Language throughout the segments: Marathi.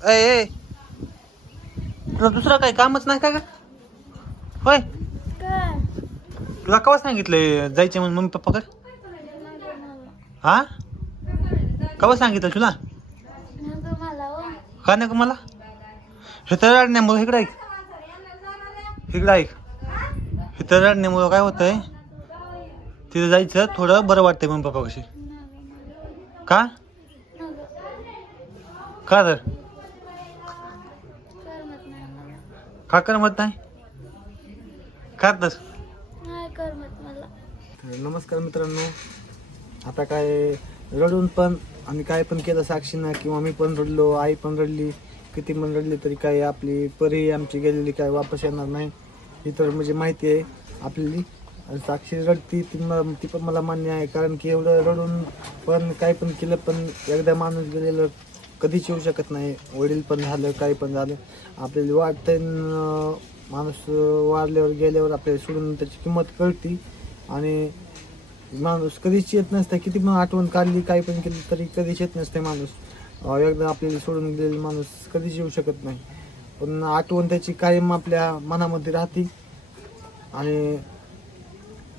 ए तुला दुसरं काही कामच नाही का ग? होय. तुला कवा सांगितलंय जायचे म्हणून मम्मी पप्पाकडे? हा? कवा सांगितलं तुला? नको नाही का नको मला? हे तर रडण्यामुळं इकडं ऐक. इकडं ऐक. हे तर रडण्यामुळं काय होतंय? तिथं जायचं थोडं बरं वाटतंय मम्मी पप्पा कशी का? का तर करमत नाही मला का करमत नाही? का तर नाही करमत मला. तर नमस्कार मित्रांनो. आता काय रडून पण आणि काय पण केलं साक्षीनं किंवा मी पण रडलो आई पण रडली किती पण रडली तरी काय आपली परी आमची गेलेली काय वापस येणार नाही. ही तर म्हणजे माहिती आहे आपली. आणि साक्षी रडती ती म- ती पण मला मान्य आहे. कारण की एवढं रडून पण काय पण केलं पण एकदा माणूस गेलेलं कधीच येऊ शकत नाही. वडील पण झालं काही पण झालं. आपल्याला वाटतं माणूस वारल्यावर गेल्यावर आपल्याला सोडून त्याची किंमत कळती. आणि माणूस कधीच येत नसतं किती पण आठवण काढली काही पण केली तरी कधीच येत नसते माणूस. एकदा आपल्याला सोडून गेलेला माणूस कधीच येऊ शकत नाही. पण आठवण त्याची कायम आपल्या मनामध्ये राहते. आणि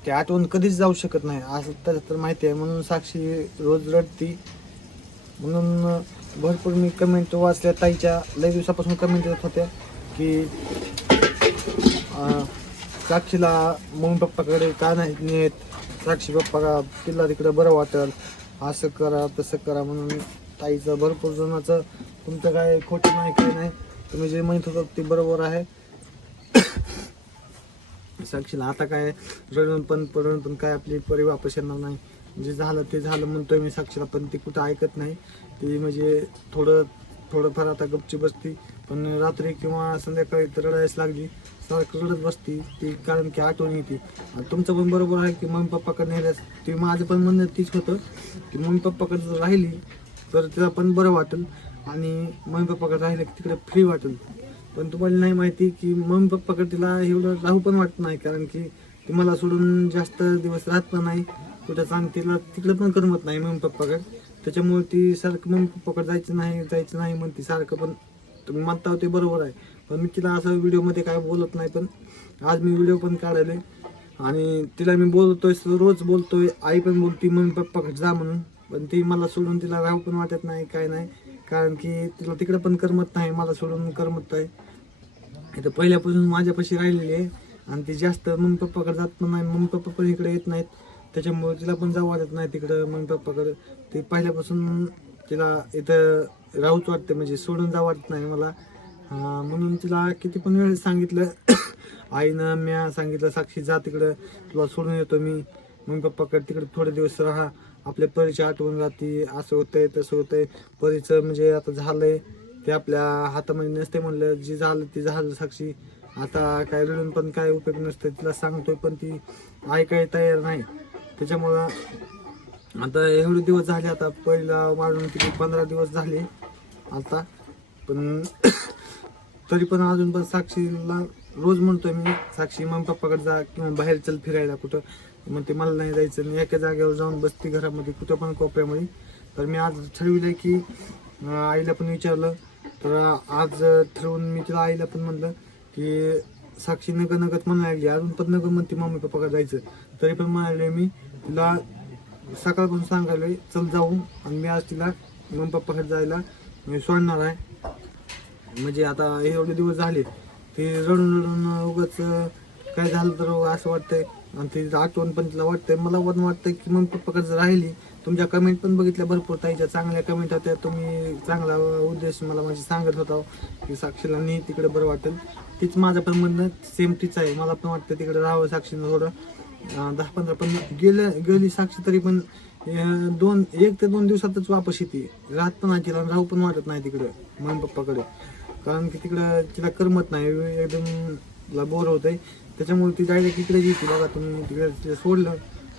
ते आठवण कधीच जाऊ शकत नाही. असं त्याचं तर माहिती आहे. म्हणून साक्षी रोज रडती. म्हणून भरपूर मी कमेंट वाचल्या ताईच्या. लय दिवसापासून कमेंट येत होत्या की साक्षीला मम्मी पप्पाकडे का नाही नेत? साक्षी पप्पा का? तिला तिकडं बरं वाटेल. असं करा तसं करा म्हणून ताईचं भरपूर जणाचं तुमचं काय खोटं नाही काही नाही. तुम्ही जे म्हणत होता ते बरोबर आहे. साक्षीला आता काय रडून पण पडून पण काय आपली परी वापस येणार नाही. जे झालं ते झालं म्हणतोय मी साक्षीला पण ते कुठं ऐकत नाही. ती म्हणजे थोडं थोडंफार आता गपची बसती. पण रात्री किंवा संध्याकाळी तर रडायच लागली. सारखं रडत बसती. ती कारण की आठवण येते. आणि तुमचं पण बरोबर आहे की मम्मी पप्पाकडे नेल्यास ते माझं पण म्हणणं तीच होतं. की मम्मी पप्पाकडे जर राहिली तर तिला पण बरं वाटेल. आणि मम्मी पप्पाकडे राहिलं की तिकडे फ्री वाटेल. पण तुम्हाला नाही माहिती की मम्मी पप्पाकडे तिला एवढं राहू पण वाटत नाही. कारण की ती मला सोडून जास्त दिवस राहत पण नाही. कुठं सांग तिला तिकडं पण करमत नाही मम्मी पप्पाकडे त्याच्यामुळे ती सारखं मम्मी पप्पाकडे जायचं नाही जायचं नाही म्हणते. सारखं पण तुम्ही म्हणता ते बरोबर आहे. पण मी तिला असं व्हिडिओमध्ये काय बोलत नाही पण आज मी व्हिडिओ पण काढले आणि तिला मी बोलतोय रोज बोलतोय आई पण बोलती मम्मी पप्पाकडे जा म्हणून. पण ती मला सोडून तिला राहू पण वाटत नाही काय नाही. कारण की तिला तिकडं पण करमत नाही मला सोडून करमत आहे इथं पहिल्यापासून माझ्यापाशी राहिलेली आहे. आणि ती जास्त मम्मी पप्पाकडे जात पण नाही मम्मी पप्पा पण इकडे येत नाहीत. त्याच्यामुळे तिला पण जाऊ वाटत नाही तिकडं. मम्मी पप्पाकडं. ते पहिल्यापासून तिला इथं राहूच वाटतं. म्हणजे सोडून जावं वाटत नाही मला. म्हणून तिला किती पण वेळ सांगितलं. आईनं म्या सांगितलं साक्षी जा तिकडं. तुला सोडून येतो मी. मम्मी पप्पाकडे तिकडे थोडे दिवस राहा. आपल्या परीची आठवण राहते. असं होतंय तसं होतंय. परीचं म्हणजे आता झालंय. ते आपल्या हातामध्ये नसते म्हणलं. जे झालं ते झालं साक्षी. आता काय रडून पण काय उपयोग नसतं तिला सांगतोय पण ती ऐकाय तयार नाही. त्याच्यामुळं आता एवढे दिवस झाले आता पहिला वाढून किती पंधरा दिवस झाले आता. पण तरी पण अजून पण साक्षीला रोज म्हणतोय मी साक्षी मम्मी पप्पाकडे जा किंवा बाहेर चल फिरायला कुठं. मग ते मला नाही जायचं आणि एका जागेवर जाऊन बसते घरामध्ये कुठं पण कोपऱ्यामध्ये. तर मी आज ठरविलं की आईला पण विचारलं. तर आज ठरवून मी तिला आईला पण म्हणलं की साक्षी नग नगत म्हणायला लागली. अजून पण नगर म्हणते मम्मी पप्पाकडे जायचं. तरी पण म्हणाले मी तिला सकाळपासून सांगायला चल जाऊ आणि मी आज तिला मम्मी पप्पाकडे जायला मी सोडणार आहे. म्हणजे आता हे एवढे दिवस झाले ते रडून रडून उगाच काय झालं तर असं वाटतंय? आणि ते आठवण पण तिला वाटतंय. मला पण वाटतंय की मम्मी पप्पाकडे जर राहिली तुमच्या कमेंट पण बघितल्या भरपूर. ताईच्या चांगल्या कमेंट होत्या. तुम्ही चांगला उद्देश मला माझी सांगत होता. की साक्षीला नेहमी तिकडे बरं वाटेल. तीच माझं पण म्हणणं सेम तीच आहे. मला पण वाटतं तिकडे राहावं साक्षीनं थोडं. दहा पंधरा पण गेल्या गेली साक्षी तरी पण दोन एक ते दोन दिवसातच वापस येते. राहत पण नाही तिला राहू पण वाटत नाही तिकडे मम्मी पप्पाकडे. कारण की तिकडं तिला करमत नाही एकदम तिला बोर होत आहे त्याच्यामुळे ती डायरेक्ट इकडे येते बघा तुम्ही तिकडे तिला सोडलं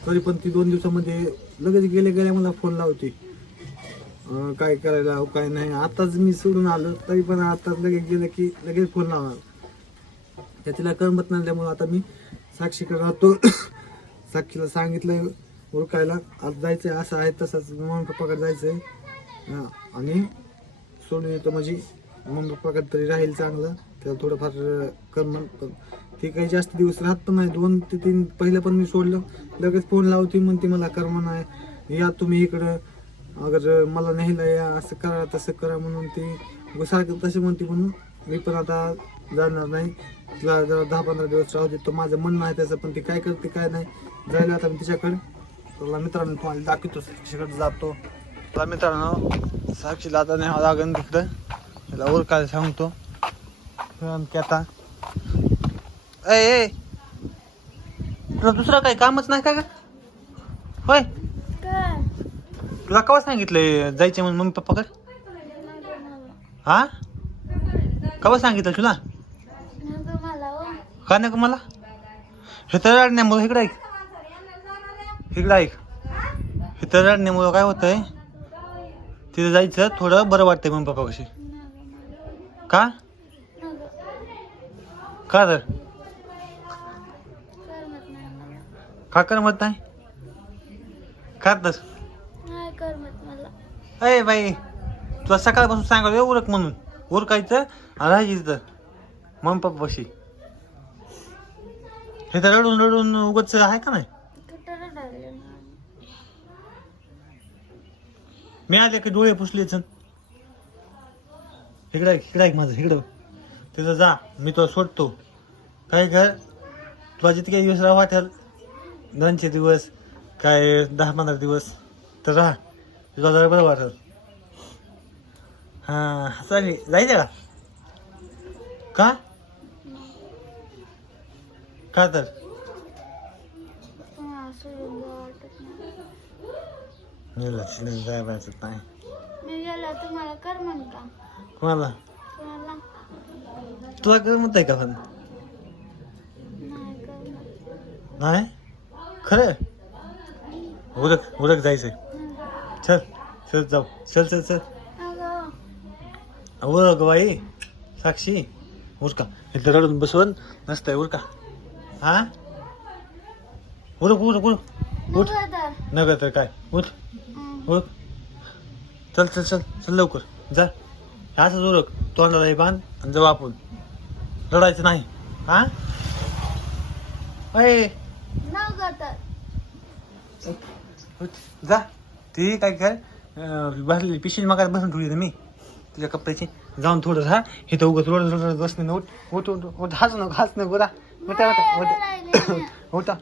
तरी पण ती दोन दिवसामध्ये लगेच गेले गेल्या मला फोन लावते. काय करायला हो, काय नाही. आताच मी सोडून आलो तरी पण आताच लगेच गेलं की लगेच फोन लावणार त्या तिला करमत नसल्यामुळे आता मी साक्षीकडे राहतो. साक्षीला सांगितलं ओळखायला. आज जायचं असं आहे तसंच मम्मी पप्पाकडे जायचं आहे आणि सोडून येतो म्हणजे मम्मी पप्पाकडे तरी राहील चांगलं. त्याला थोडंफार करमन पण ते काही जास्त दिवस राहत पण नाही. दोन ते तीन पहिलं पण मी सोडलं. लगेच फोन लावते म्हणते मला करमन आहे. या तुम्ही इकडं. अगर मला नेहला या असं करा तसं करा म्हणून ती सारखं तसे म्हणते म्हणून. मी पण आता जाणार नाही. तिला जरा दहा पंधरा दिवस राहू देतो माझं म्हणणं आहे त्याचं पण ती काय करते काय नाही. जायला आता मी तिच्याकडे. तुला मित्रांनो तुम्हाला दाखवतो साक्षीकडे जातो. तुला मित्रांनो साक्षीला आता नाही लागेल तिकडं. त्याला ओळखायला सांगतो. की आता. ए ए. तुला दुसरं काही कामच नाही का होय. तुला कवा सांगितलंय जायचे म्हणून मम्मी पप्पाकडे नको हा? कवा सांगितलं तुला? का नको मला? हे तर रडण्यामुळं इकडं ऐक. इकडं ऐक. हे तर रडण्यामुळं काय होतंय? तिथं जायचं थोडं बरं वाटतंय मम्मी नको मला का? का तर? नाही मला का करमत नाही? का तर? नाही मला. अय बाई तुला सकाळपासून सांगाल उरक म्हणून. उरकायचं राहायची तिथं मम्मी पप्पाशी हे तर रडून रडून उगच आहे का नाही? मी आले की डोळे पुसले चल. इकडं ऐक इकडं ऐक माझं इकडं तिथं जा मी तुला सोडतो. काय कर तुला जितके दिवस राहा वाटेल. दोनशे दिवस काय दहा पंधरा दिवस तर राहा. तुला जरा बरं वाटेल. हां चालेल. जायचं का? का तर? वाटत नाही. मी लक्ष जाय पाहिजे नाही. मी गेला तुम्हाला करमन का कोणाला? तुला करमत आहे का पण? नाही खरं? उरक उरक जायचंय. चल चल जाऊ. चल चल चल. नको उरक बाई साक्षी. उरका. इथं रडून बसवून नसतंय उरका. हा? उरक उरक उरक उठ. नको तर काय? उठ. हं. उरक चल चल चल चल लवकर. जा. असंच उरक तोंडाला हे बांध आणि जाऊ आपण रडायचं नाही. हा? अय. उठ, जा. ती काय कर अं, भरलेली पिशील मग बसून ठेवली होती मी. तुझ्या कपड्याची. जाऊन थोडं राहा हे तर उगत रोड रोड बसणे उठ. उठ उठ उठ. हाच नको हाच नको रा उठा उठा उठा उठा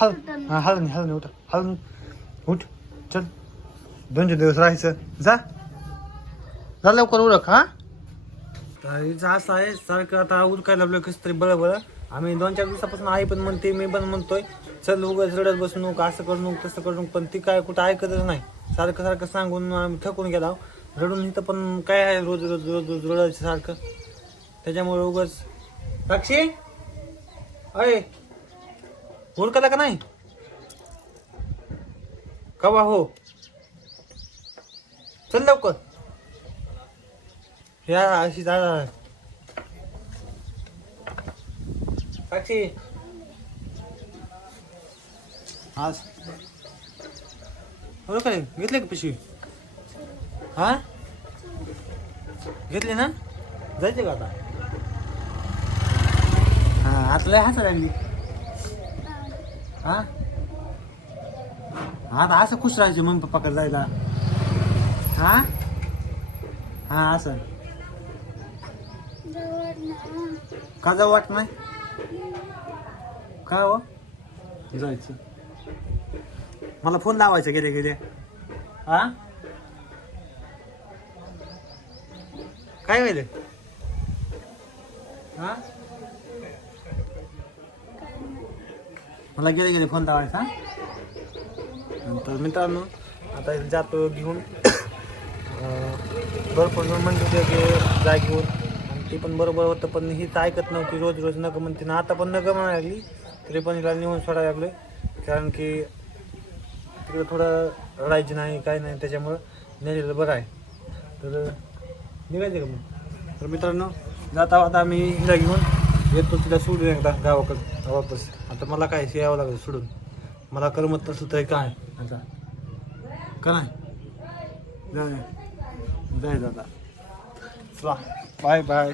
हल हा हल नाही हल नाही उठा हल नाही. उठ चल दोनशे दिवस राहायचं जा जा लवकर उरक हा हिचं असं आहे सारखं आता उरकायला लागलं कसं तरी बरं बरं आम्ही दोन चार दिवसापासून आई पण म्हणते मी पण म्हणतोय चल उगाच रडत बसू नको असं करू नको तसं करू नको पण ती काय कुठं ऐकतच नाही सारखं सारखं सांगून आम्ही थकून गेला रडून इथं पण काय आहे रोज रोज रोज रोज रडायचं सारखं त्याच्यामुळे उगाच साक्षी अय ओळखला का नाही? कवा हो? चल लवकर. या अशी दादा साक्षी आज. हो बरोबर काय घेतले का पिशवी? हा? घेतली ना? जायचे का आता? हा आतल्या हसा लागली हा? आता असं खुश राहायचे मग पप्पाकडे जायला. हा? हा असं. का जाऊ वाट नाही? का हो? जायचं. मला फोन लावायचा गेले गेले. हा? काय व्हायले हा? मला गेले गेले फोन लावायचा तर मित्रांनो आता जातो घेऊन. भरपूर जण म्हणत होते की जाय घेऊन. आणि ती पण बरोबर होतं पण ही तर ऐकत नव्हती. रोज रोज नका म्हणते. ना आता पण नका म्हणायला लागली. तरी पण हिला नेऊन सोडायला लागलोय. कारण की तिकडे थोडं रडायची नाही काय नाही. त्याच्यामुळं नेलेलं बरं आहे. तर निघायचं का मग? तर मित्रांनो जाता आता आम्ही हिला घेऊन येतो तिला सोडून एकदा गावाकडं वापस आता मला काय यावं लागलं सोडून. मला करमत नसलं तरी काय? आता. का नाही? जाय जाय दादा. चला. Bye bye.